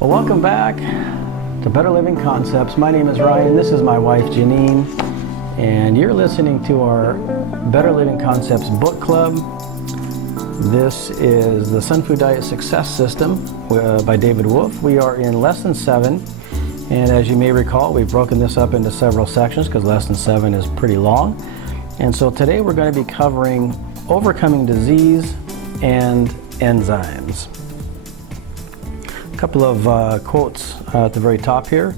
Well, welcome back to Better Living Concepts. My name is Ryan. This is my wife, Janine. And you're listening to our Better Living Concepts book club. This is the Sunfood Diet Success System by David Wolfe. We are in Lesson 7. And as you may recall, we've broken this up into several sections because Lesson 7 is pretty long. And so today we're going to be covering overcoming disease and enzymes. A couple of quotes at the very top here.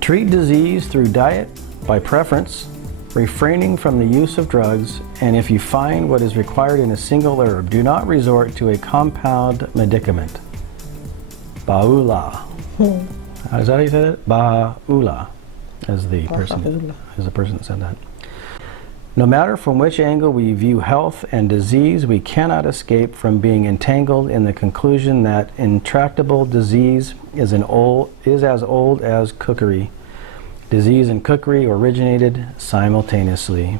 Treat disease through diet by preference, refraining from the use of drugs, and if you find what is required in a single herb, do not resort to a compound medicament. Ba'ula. Is that how you said it? Ba'ula is the person that said that. No matter from which angle we view health and disease, we cannot escape from being entangled in the conclusion that intractable disease is as old as cookery. Disease and cookery originated simultaneously.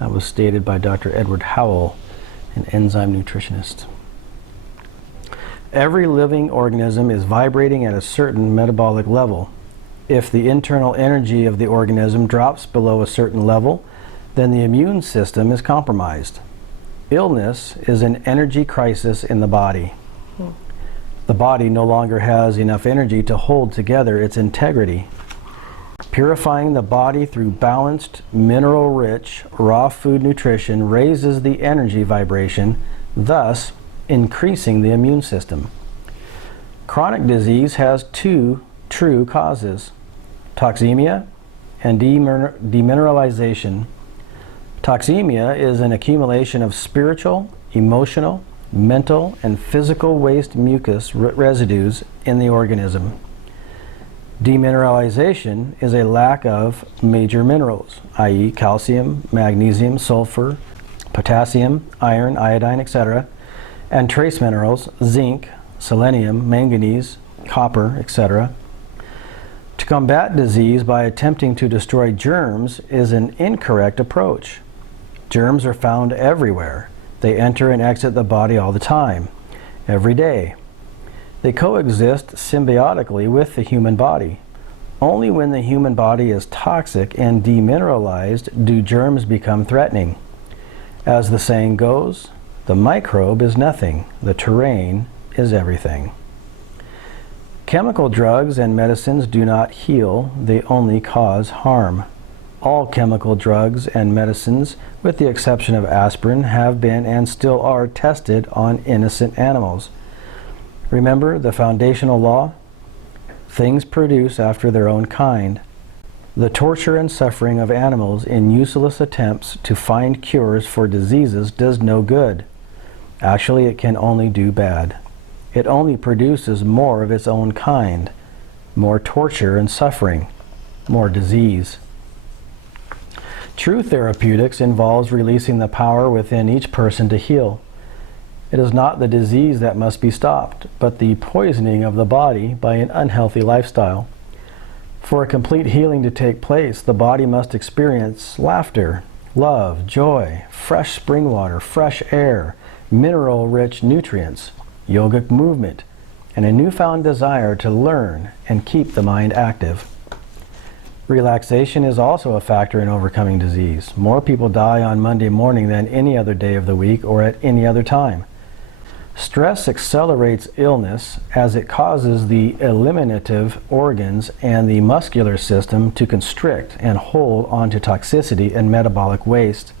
That was stated by Dr. Edward Howell, an enzyme nutritionist. Every living organism is vibrating at a certain metabolic level. If the internal energy of the organism drops below a certain level, then the immune system is compromised. Illness is an energy crisis in the body. The body no longer has enough energy to hold together its integrity. Purifying the body through balanced, mineral-rich, raw food nutrition raises the energy vibration, thus increasing the immune system. Chronic disease has two true causes: toxemia and demineralization. Toxemia is an accumulation of spiritual, emotional, mental, and physical waste mucus residues in the organism. Demineralization is a lack of major minerals, i.e. calcium, magnesium, sulfur, potassium, iron, iodine, etc., and trace minerals, zinc, selenium, manganese, copper, etc. To combat disease by attempting to destroy germs is an incorrect approach. Germs are found everywhere. They enter and exit the body all the time, every day. They coexist symbiotically with the human body. Only when the human body is toxic and demineralized do germs become threatening. As the saying goes, the microbe is nothing, the terrain is everything. Chemical drugs and medicines do not heal, they only cause harm. All chemical drugs and medicines, with the exception of aspirin, have been and still are tested on innocent animals. Remember the foundational law? Things produce after their own kind. The torture and suffering of animals in useless attempts to find cures for diseases does no good. Actually, it can only do bad. It only produces more of its own kind, more torture and suffering, more disease. True therapeutics involves releasing the power within each person to heal. It is not the disease that must be stopped, but the poisoning of the body by an unhealthy lifestyle. For a complete healing to take place, the body must experience laughter, love, joy, fresh spring water, fresh air, mineral-rich nutrients, yogic movement, and a newfound desire to learn and keep the mind active. Relaxation is also a factor in overcoming disease. More people die on Monday morning than any other day of the week or at any other time. Stress accelerates illness as it causes the eliminative organs and the muscular system to constrict and hold onto toxicity and metabolic waste.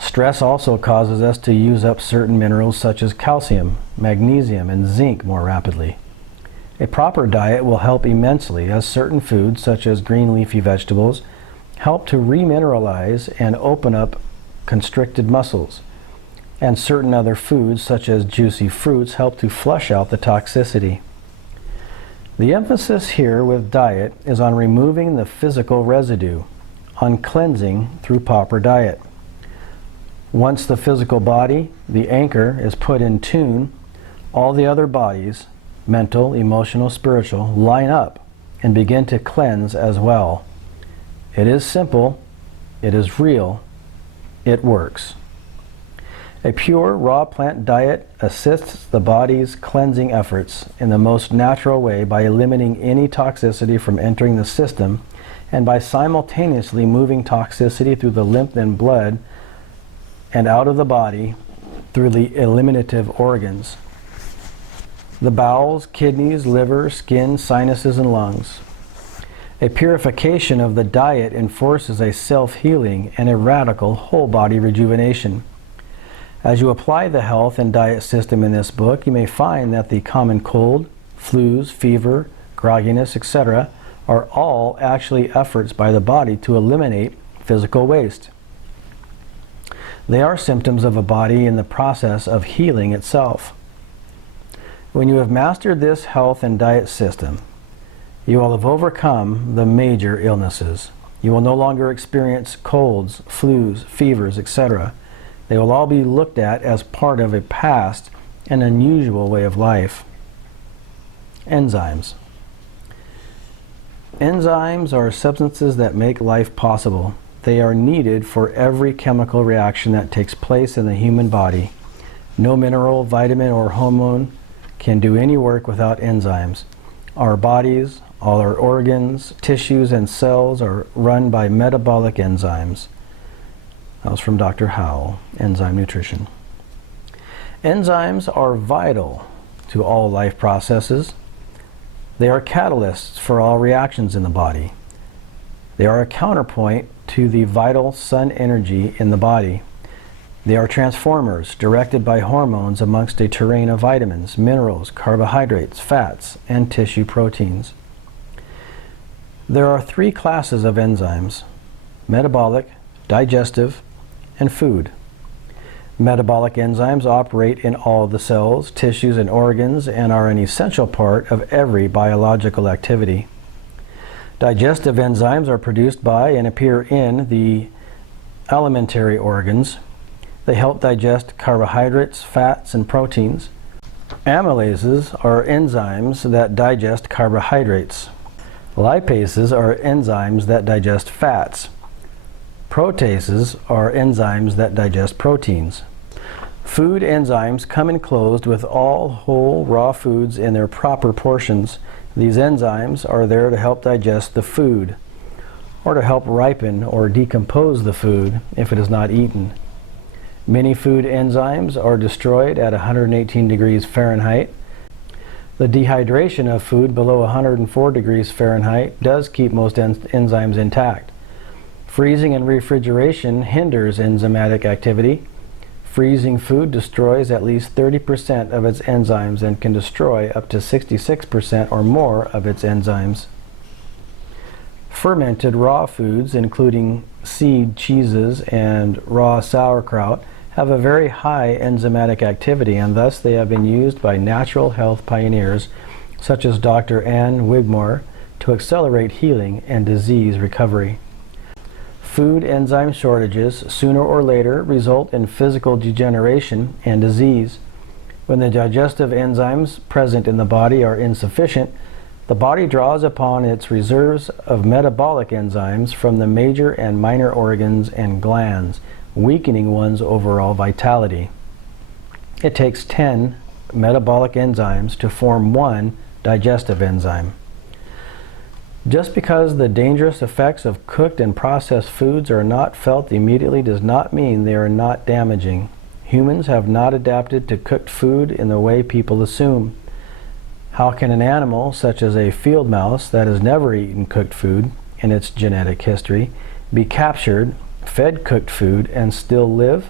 Stress also causes us to use up certain minerals such as calcium, magnesium, and zinc more rapidly. A proper diet will help immensely, as certain foods such as green leafy vegetables help to remineralize and open up constricted muscles, and certain other foods such as juicy fruits help to flush out the toxicity. The emphasis here with diet is on removing the physical residue, on cleansing through proper diet. Once the physical body, the anchor, is put in tune, all the other bodies, mental, emotional, spiritual, line up and begin to cleanse as well. It is simple, it is real, it works. A pure, raw plant diet assists the body's cleansing efforts in the most natural way by eliminating any toxicity from entering the system and by simultaneously moving toxicity through the lymph and blood and out of the body through the eliminative organs: the bowels, kidneys, liver, skin, sinuses, and lungs. A purification of the diet enforces a self-healing and a radical whole-body rejuvenation. As you apply the health and diet system in this book, you may find that the common cold, flus, fever, grogginess, etc. are all actually efforts by the body to eliminate physical waste. They are symptoms of a body in the process of healing itself. When you have mastered this health and diet system, you will have overcome the major illnesses. You will no longer experience colds, flus, fevers, etc. They will all be looked at as part of a past and unusual way of life. Enzymes. Enzymes are substances that make life possible. They are needed for every chemical reaction that takes place in the human body. No mineral, vitamin, or hormone can do any work without enzymes. Our bodies, all our organs, tissues, and cells are run by metabolic enzymes. That was from Dr. Howell, Enzyme Nutrition. Enzymes are vital to all life processes. They are catalysts for all reactions in the body. They are a counterpoint to the vital sun energy in the body. They are transformers directed by hormones amongst a terrain of vitamins, minerals, carbohydrates, fats, and tissue proteins. There are three classes of enzymes: metabolic, digestive, and food. Metabolic enzymes operate in all the cells, tissues, and organs and are an essential part of every biological activity. Digestive enzymes are produced by and appear in the alimentary organs. They help digest carbohydrates, fats, and proteins. Amylases are enzymes that digest carbohydrates. Lipases are enzymes that digest fats. Proteases are enzymes that digest proteins. Food enzymes come enclosed with all whole raw foods in their proper portions. These enzymes are there to help digest the food, or to help ripen or decompose the food if it is not eaten. Many food enzymes are destroyed at 118 degrees Fahrenheit. The dehydration of food below 104 degrees Fahrenheit does keep most enzymes intact. Freezing and refrigeration hinders enzymatic activity. Freezing food destroys at least 30% of its enzymes and can destroy up to 66% or more of its enzymes. Fermented raw foods, including seed cheeses and raw sauerkraut, have a very high enzymatic activity, and thus they have been used by natural health pioneers such as Dr. Ann Wigmore to accelerate healing and disease recovery. Food enzyme shortages sooner or later result in physical degeneration and disease. When the digestive enzymes present in the body are insufficient, the body draws upon its reserves of metabolic enzymes from the major and minor organs and glands, weakening one's overall vitality. It takes 10 metabolic enzymes to form one digestive enzyme. Just because the dangerous effects of cooked and processed foods are not felt immediately does not mean they are not damaging. Humans have not adapted to cooked food in the way people assume. How can an animal, such as a field mouse that has never eaten cooked food in its genetic history, be captured, fed cooked food, and still live?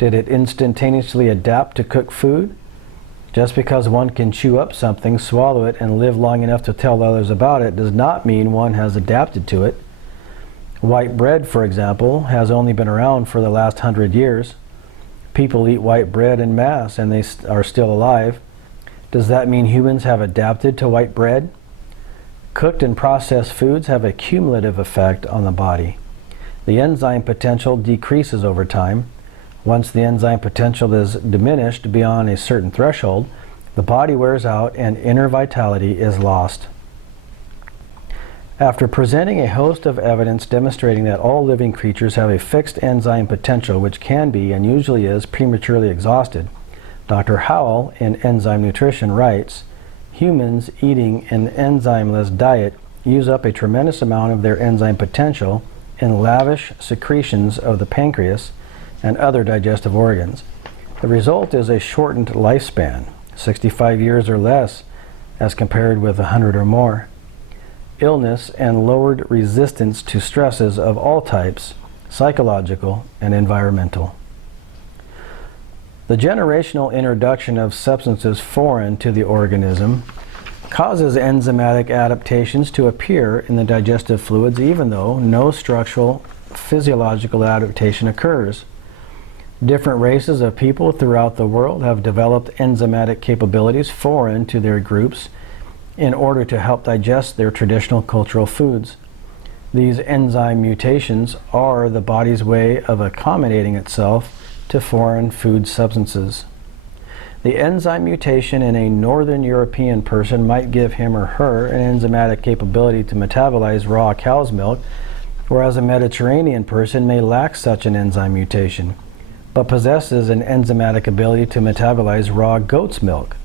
Did it instantaneously adapt to cooked food? Just because one can chew up something, swallow it, and live long enough to tell others about it does not mean one has adapted to it. White bread, for example, has only been around for the last 100 years. People eat white bread en masse and they are still alive. Does that mean humans have adapted to white bread? Cooked and processed foods have a cumulative effect on the body. The enzyme potential decreases over time. Once the enzyme potential is diminished beyond a certain threshold, the body wears out and inner vitality is lost. After presenting a host of evidence demonstrating that all living creatures have a fixed enzyme potential which can be and usually is prematurely exhausted, Dr. Howell in Enzyme Nutrition writes, humans eating an enzymeless diet use up a tremendous amount of their enzyme potential in lavish secretions of the pancreas and other digestive organs. The result is a shortened lifespan, 65 years or less, as compared with 100 or more. Illness and lowered resistance to stresses of all types, psychological and environmental. The generational introduction of substances foreign to the organism causes enzymatic adaptations to appear in the digestive fluids even though no structural physiological adaptation occurs. Different races of people throughout the world have developed enzymatic capabilities foreign to their groups in order to help digest their traditional cultural foods. These enzyme mutations are the body's way of accommodating itself to foreign food substances. The enzyme mutation in a Northern European person might give him or her an enzymatic capability to metabolize raw cow's milk, whereas a Mediterranean person may lack such an enzyme mutation, but possesses an enzymatic ability to metabolize raw goat's milk.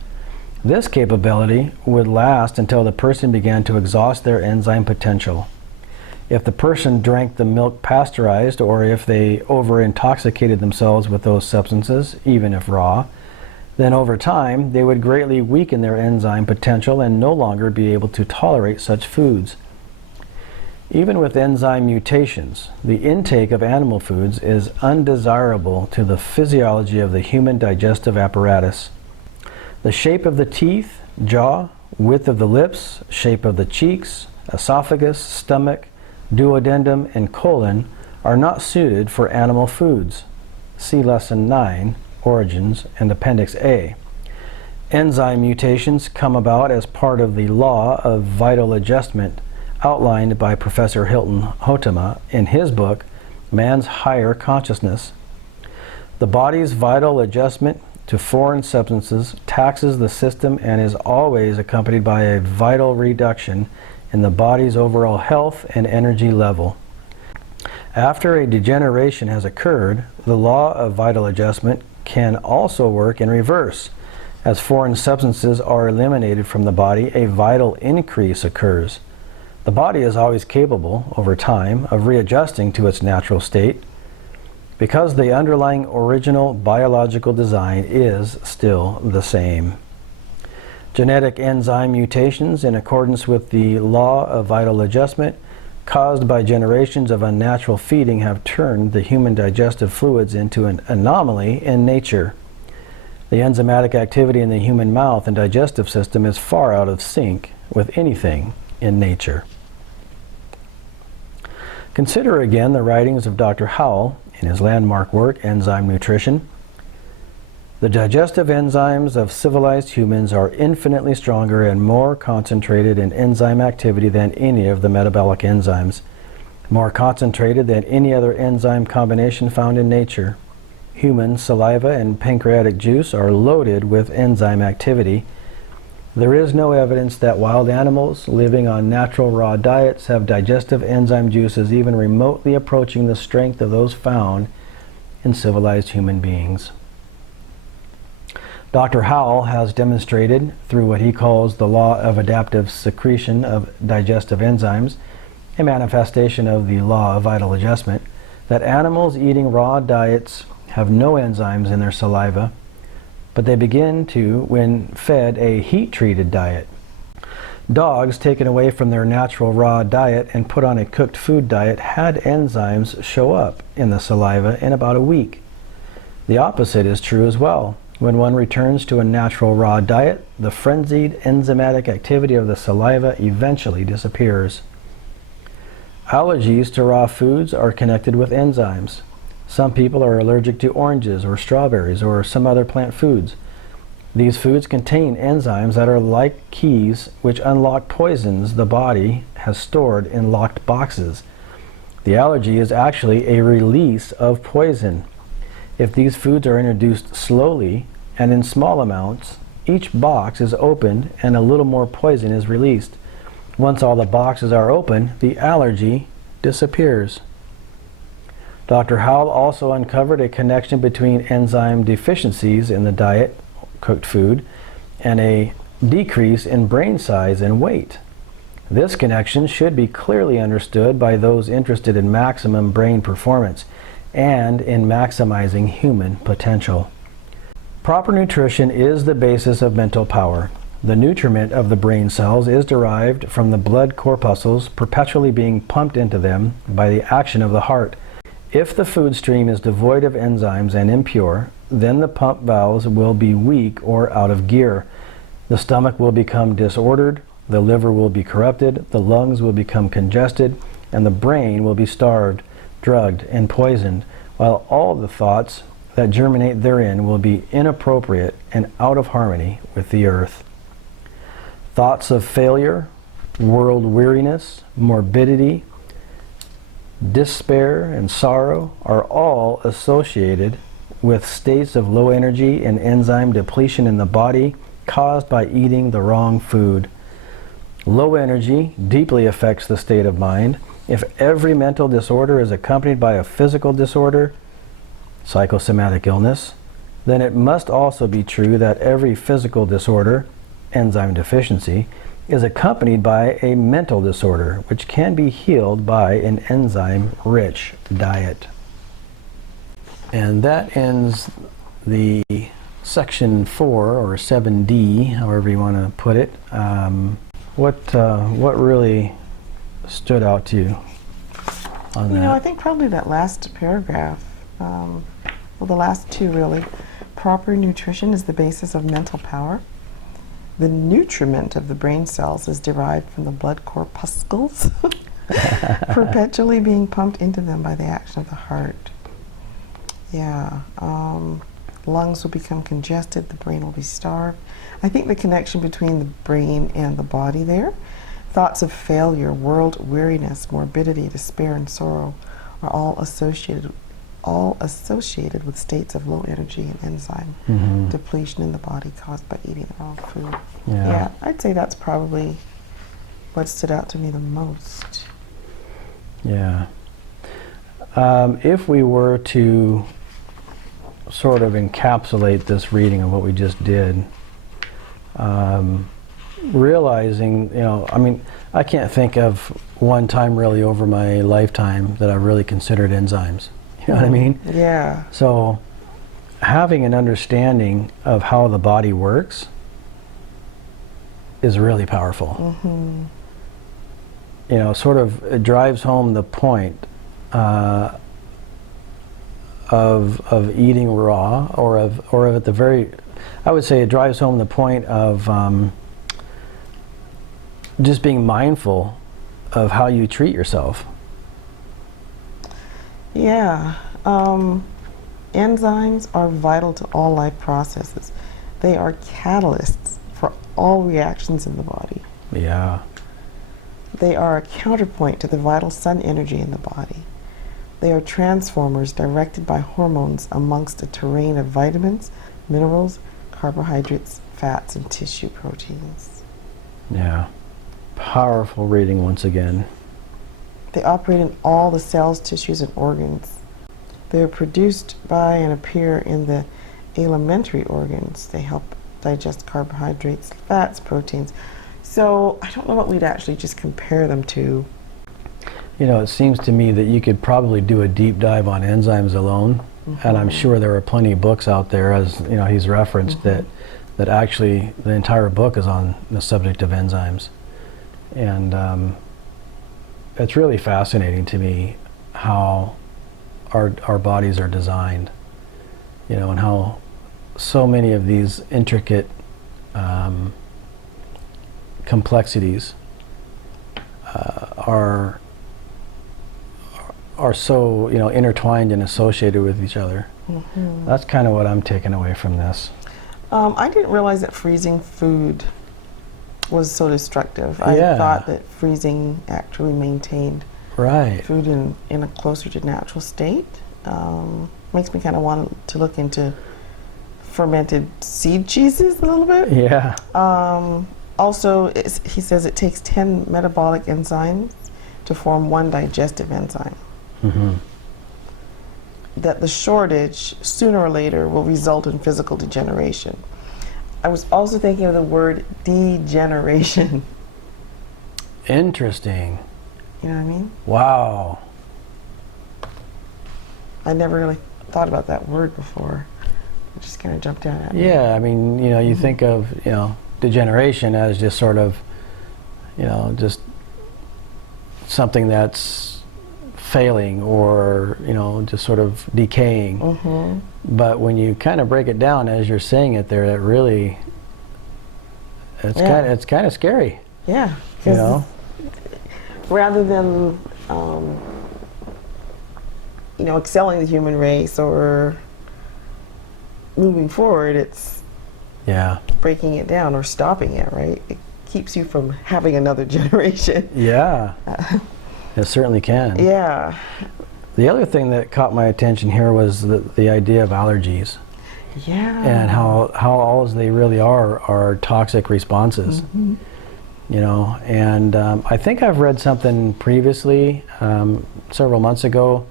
This capability would last until the person began to exhaust their enzyme potential. If the person drank the milk pasteurized, or if they over-intoxicated themselves with those substances, even if raw, then over time they would greatly weaken their enzyme potential and no longer be able to tolerate such foods. Even with enzyme mutations, the intake of animal foods is undesirable to the physiology of the human digestive apparatus. The shape of the teeth, jaw, width of the lips, shape of the cheeks, esophagus, stomach, duodenum, and colon are not suited for animal foods. See Lesson 9, Origins, and Appendix A. Enzyme mutations come about as part of the law of vital adjustment outlined by Professor Hilton Hotema in his book, Man's Higher Consciousness. The body's vital adjustment to foreign substances taxes the system and is always accompanied by a vital reduction in the body's overall health and energy level. After a degeneration has occurred, the law of vital adjustment can also work in reverse. As foreign substances are eliminated from the body, a vital increase occurs. The body is always capable, over time, of readjusting to its natural state, because the underlying original biological design is still the same. Genetic enzyme mutations in accordance with the law of vital adjustment caused by generations of unnatural feeding have turned the human digestive fluids into an anomaly in nature. The enzymatic activity in the human mouth and digestive system is far out of sync with anything in nature. Consider again the writings of Dr. Howell in his landmark work, Enzyme Nutrition. The digestive enzymes of civilized humans are infinitely stronger and more concentrated in enzyme activity than any of the metabolic enzymes, more concentrated than any other enzyme combination found in nature. Human saliva and pancreatic juice are loaded with enzyme activity. There is no evidence that wild animals living on natural raw diets have digestive enzyme juices even remotely approaching the strength of those found in civilized human beings. Dr. Howell has demonstrated, through what he calls the law of adaptive secretion of digestive enzymes, a manifestation of the law of vital adjustment, that animals eating raw diets have no enzymes in their saliva, but they begin to when fed a heat-treated diet. Dogs taken away from their natural raw diet and put on a cooked food diet had enzymes show up in the saliva in about a week. The opposite is true as well. When one returns to a natural raw diet, the frenzied enzymatic activity of the saliva eventually disappears. Allergies to raw foods are connected with enzymes. Some people are allergic to oranges or strawberries or some other plant foods. These foods contain enzymes that are like keys which unlock poisons the body has stored in locked boxes. The allergy is actually a release of poison. If these foods are introduced slowly and in small amounts, each box is opened and a little more poison is released. Once all the boxes are open, the allergy disappears. Dr. Howell also uncovered a connection between enzyme deficiencies in the diet, cooked food, and a decrease in brain size and weight. This connection should be clearly understood by those interested in maximum brain performance and in maximizing human potential. Proper nutrition is the basis of mental power. The nutriment of the brain cells is derived from the blood corpuscles perpetually being pumped into them by the action of the heart. If the food stream is devoid of enzymes and impure, then the pump valves will be weak or out of gear. The stomach will become disordered, the liver will be corrupted, the lungs will become congested, and the brain will be starved, drugged, and poisoned, while all the thoughts that germinate therein will be inappropriate and out of harmony with the earth. Thoughts of failure, world weariness, morbidity, despair, and sorrow are all associated with states of low energy and enzyme depletion in the body caused by eating the wrong food. Low energy deeply affects the state of mind. If every mental disorder is accompanied by a physical disorder, psychosomatic illness, then it must also be true that every physical disorder, enzyme deficiency, is accompanied by a mental disorder, which can be healed by an enzyme-rich diet. And that ends the section 4, or 7D, however you want to put it. What really stood out to you on that? You know, I think probably that last paragraph, well, the last two really. Proper nutrition is the basis of mental power. The nutriment of the brain cells is derived from the blood corpuscles, perpetually being pumped into them by the action of the heart. Yeah, lungs will become congested, the brain will be starved. I think the connection between the brain and the body there, thoughts of failure, world weariness, morbidity, despair, and sorrow are all associated with states of low energy and enzyme depletion in the body caused by eating the wrong food. Yeah, I'd say that's probably what stood out to me the most. Yeah. If we were to sort of encapsulate this reading of what we just did, realizing, I mean, I can't think of one time really over my lifetime that I really considered enzymes. You know what I mean? Yeah. So having an understanding of how the body works is really powerful. Sort of it drives home the point of eating raw, or at the very, I would say it drives home the point of just being mindful of how you treat yourself. Yeah. Enzymes are vital to all life processes. They are catalysts for all reactions in the body. Yeah. They are a counterpoint to the vital sun energy in the body. They are transformers directed by hormones amongst a terrain of vitamins, minerals, carbohydrates, fats, and tissue proteins. Yeah. Powerful reading once again. They operate in all the cells, tissues, and organs. They are produced by and appear in the alimentary organs. They help digest carbohydrates, fats, proteins. So I don't know what we'd actually just compare them to. It seems to me that you could probably do a deep dive on enzymes alone, and I'm sure there are plenty of books out there, as he's referenced, that actually the entire book is on the subject of enzymes. And it's really fascinating to me how our bodies are designed, and how so many of these intricate complexities are so intertwined and associated with each other. That's kind of what I'm taking away from this. I didn't realize that freezing food was so destructive. I thought that freezing actually maintained food in a closer to natural state. Makes me kind of want to look into fermented seed cheeses a little bit. Yeah. Also, he says it takes 10 metabolic enzymes to form one digestive enzyme. Mm-hmm. That the shortage, sooner or later, will result in physical degeneration. I was also thinking of the word degeneration. Interesting. You know what I mean? Wow. I never really thought about that word before. It just kind of jumped out at me. Yeah, I mean, you know, you think of, you know, degeneration as just sort of, you know, just something that's failing or, you know, just sort of decaying. Mm-hmm. But when you kind of break it down as you're saying it there, that really, it's kind of scary. Yeah. You know? Rather than, you know, excelling the human race or moving forward, it's breaking it down or stopping it, right? It keeps you from having another generation. Yeah, it certainly can. Yeah. The other thing that caught my attention here was the idea of allergies. Yeah. And how all they really are toxic responses. Mm-hmm. You know, and I think I've read something previously, several months ago,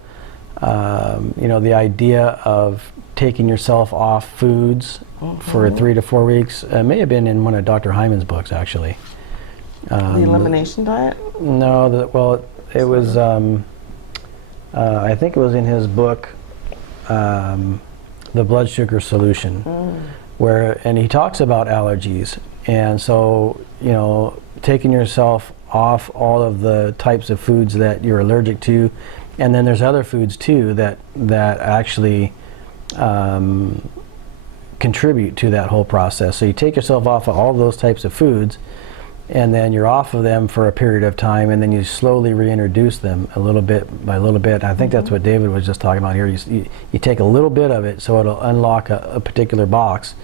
you know, the idea of taking yourself off foods for 3 to 4 weeks. It may have been in one of Dr. Hyman's books, actually. The elimination diet? No, well, it was, I think it was in his book, The Blood Sugar Solution, and he talks about allergies. And so, you know, taking yourself off all of the types of foods that you're allergic to, and then there's other foods too that actually contribute to that whole process. So you take yourself off of all those types of foods, and then you're off of them for a period of time, and then you slowly reintroduce them a little bit by little bit. I think that's what David was just talking about here. You take a little bit of it, so it'll unlock a particular box,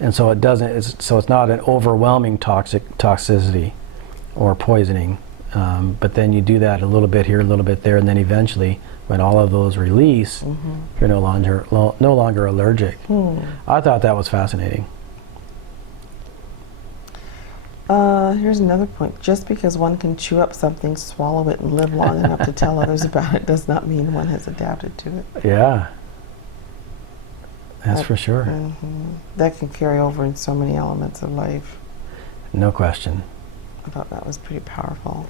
and so it doesn't. So it's not an overwhelming toxicity or poisoning. But then you do that a little bit here, a little bit there, and then eventually, when all of those release, you're no longer allergic. I thought that was fascinating. Here's another point. Just because one can chew up something, swallow it, and live long enough to tell others about it does not mean one has adapted to it. Yeah, that's for sure. That can carry over in so many elements of life. No question. I thought that was pretty powerful.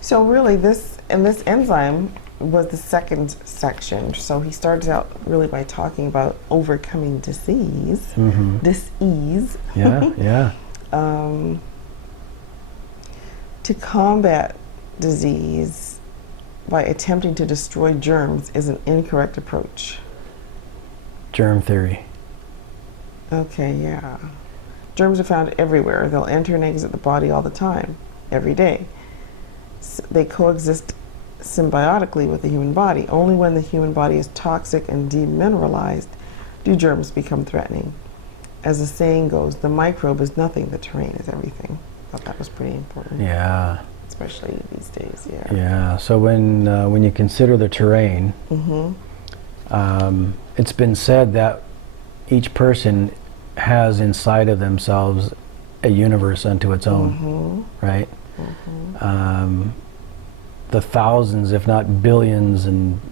So really, this enzyme was the second section. So he starts out really by talking about overcoming disease. Dis-ease. Yeah. To combat disease by attempting to destroy germs is an incorrect approach. Germ theory. Okay, yeah. Germs are found everywhere. They'll enter and exit the body all the time, every day. They coexist symbiotically with the human body. Only when the human body is toxic and demineralized do germs become threatening. As the saying goes, the microbe is nothing, the terrain is everything. I thought that was pretty important. Yeah. Especially these days, yeah. Yeah, so when you consider the terrain, it's been said that each person has inside of themselves a universe unto its own, right? The thousands, if not billions,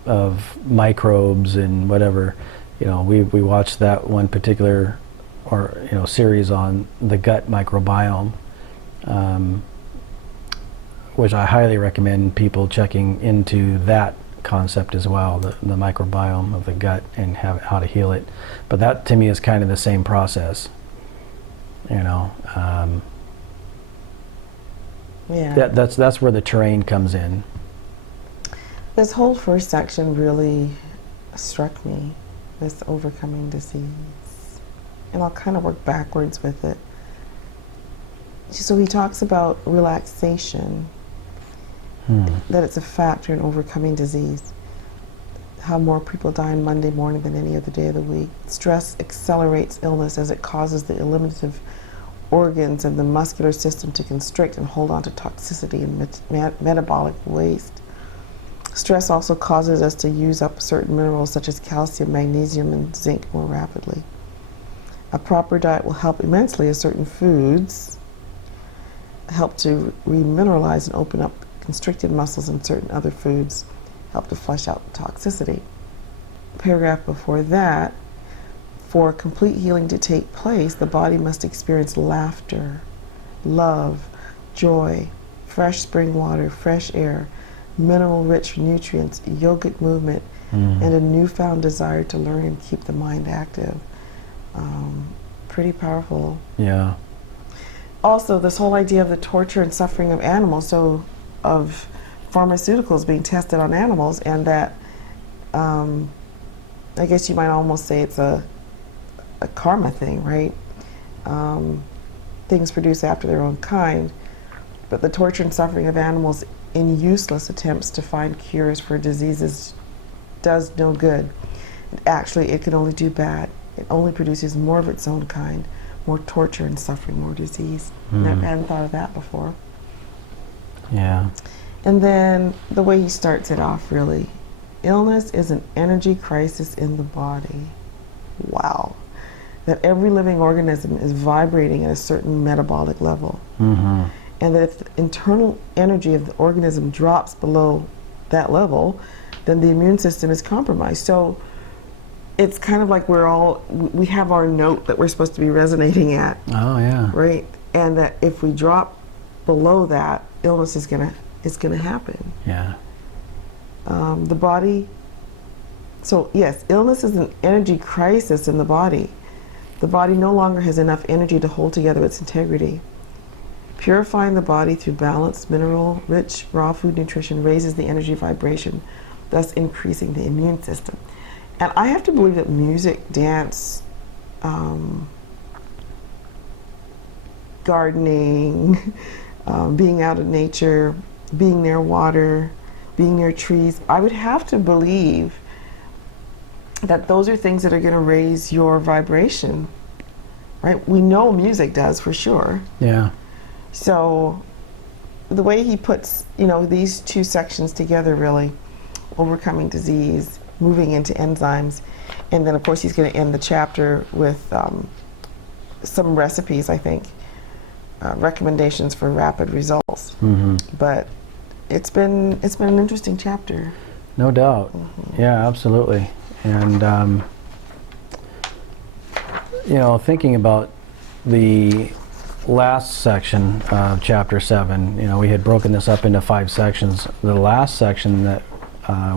of microbes and whatever. You know, we watched that one particular, series on the gut microbiome, which I highly recommend people checking into that concept as well, the microbiome of the gut and how to heal it. But that to me is kind of the same process. You know, that's where the terrain comes in. This whole first section really struck me, this overcoming disease. And I'll kind of work backwards with it. So he talks about relaxation, that it's a factor in overcoming disease. How more people die on Monday morning than any other day of the week. Stress accelerates illness as it causes the eliminative organs and the muscular system to constrict and hold on to toxicity and metabolic waste. Stress also causes us to use up certain minerals such as calcium, magnesium, and zinc more rapidly. A proper diet will help immensely as certain foods help to remineralize and open up constricted muscles, and certain other foods help to flush out toxicity. Paragraph before that, for complete healing to take place, the body must experience laughter, love, joy, fresh spring water, fresh air, mineral-rich nutrients, yogic movement, and a newfound desire to learn and keep the mind active. Pretty powerful. Yeah. Also, this whole idea of the torture and suffering of animals, so of pharmaceuticals being tested on animals, and that I guess you might almost say it's a karma thing, right? Things produced after their own kind, but the torture and suffering of animals in useless attempts to find cures for diseases does no good. Actually, it can only do bad. It only produces more of its own kind, more torture and suffering, more disease. I hadn't thought of that before. Yeah. And then the way he starts it off, really, illness is an energy crisis in the body. Wow. That every living organism is vibrating at a certain metabolic level. And that if the internal energy of the organism drops below that level, then the immune system is compromised. So it's kind of like we have our note that we're supposed to be resonating at. Oh, yeah. Right? And that if we drop below that, illness is gonna happen. Yeah. The body, so yes, illness is an energy crisis in the body. The body no longer has enough energy to hold together its integrity. Purifying the body through balanced, mineral-rich, raw food nutrition raises the energy vibration, thus increasing the immune system. And I have to believe that music, dance, gardening, being out in nature, being near water, being near trees, I would have to believe that those are things that are going to raise your vibration, right? We know music does for sure. Yeah. So the way he puts, these two sections together, really, overcoming disease, moving into enzymes, and then of course he's going to end the chapter with some recipes, I think, recommendations for rapid results. But it's been an interesting chapter. No doubt. Yeah, absolutely. And thinking about the last section of chapter 7, we had broken this up into 5 sections. The last section that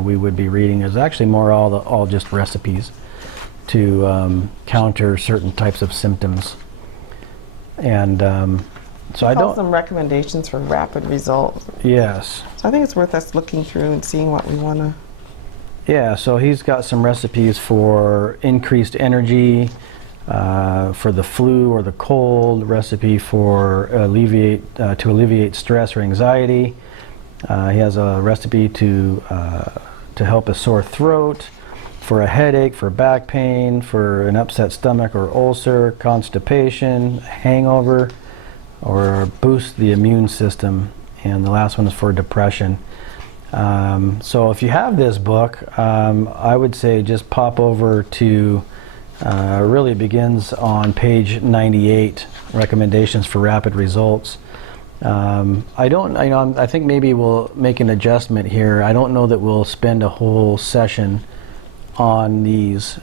we would be reading is actually more all just recipes to counter certain types of symptoms. And so I don't. Some recommendations for rapid results. Yes. So I think it's worth us looking through and seeing what we want to. Yeah. So he's got some recipes for increased energy, for the flu or the cold. Recipe for to alleviate stress or anxiety. He has a recipe to help a sore throat, for a headache, for back pain, for an upset stomach or ulcer, constipation, hangover, or boost the immune system. And the last one is for depression. So if you have this book, I would say just pop over to, really begins on page 98, recommendations for rapid results. I think maybe we'll make an adjustment here. I don't know that we'll spend a whole session on these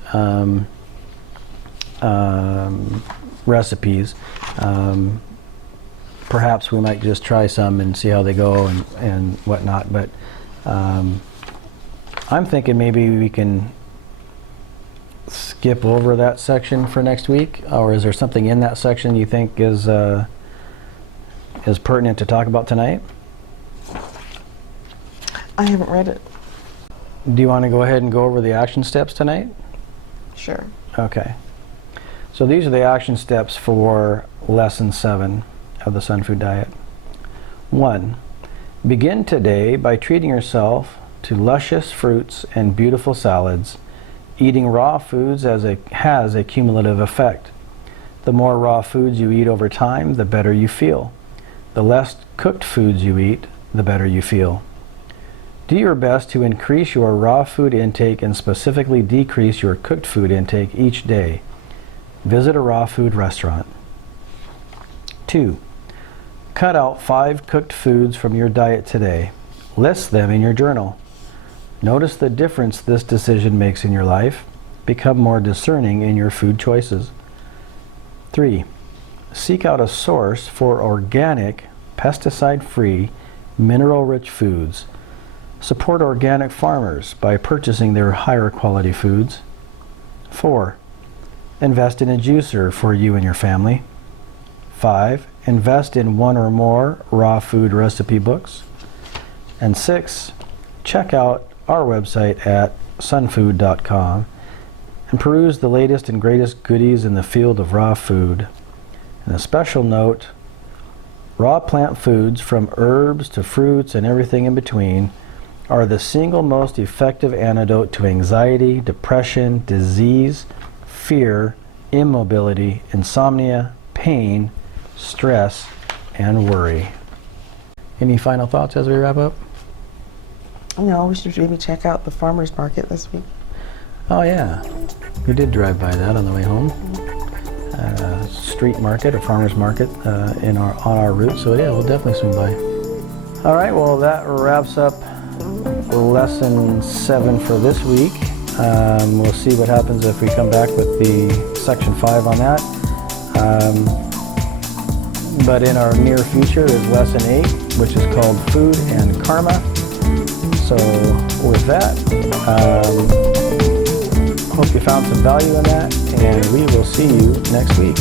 recipes. Perhaps we might just try some and see how they go and whatnot, but I'm thinking maybe we can skip over that section for next week, or is there something in that section you think is pertinent to talk about tonight? I haven't read it. Do you want to go ahead and go over the action steps tonight? Sure. Okay. So these are the action steps for lesson 7 of the Sunfood diet. 1. Begin today by treating yourself to luscious fruits and beautiful salads. Eating raw foods has a cumulative effect. The more raw foods you eat over time, the better you feel. The less cooked foods you eat, the better you feel. Do your best to increase your raw food intake and specifically decrease your cooked food intake each day. Visit a raw food restaurant. 2. Cut out 5 cooked foods from your diet today. List them in your journal. Notice the difference this decision makes in your life. Become more discerning in your food choices. 3. Seek out a source for organic, pesticide-free, mineral-rich foods. Support organic farmers by purchasing their higher quality foods. 4. Invest in a juicer for you and your family. 5. Invest in 1 or more raw food recipe books. And 6. Check out our website at sunfood.com and peruse the latest and greatest goodies in the field of raw food. And a special note, raw plant foods from herbs to fruits and everything in between are the single most effective antidote to anxiety, depression, disease, fear, immobility, insomnia, pain, stress, and worry. Any final thoughts as we wrap up? No, we should maybe check out the farmer's market this week. Oh yeah, we did drive by that on the way home. Street market or farmer's market on our route, so yeah, we'll definitely swing by. All right, well that wraps up lesson 7 for this week. We'll see what happens if we come back with the section 5 on that. But in our near future is lesson 8, which is called Food and Karma. So with that, hope you found some value in that, and we will see you next week.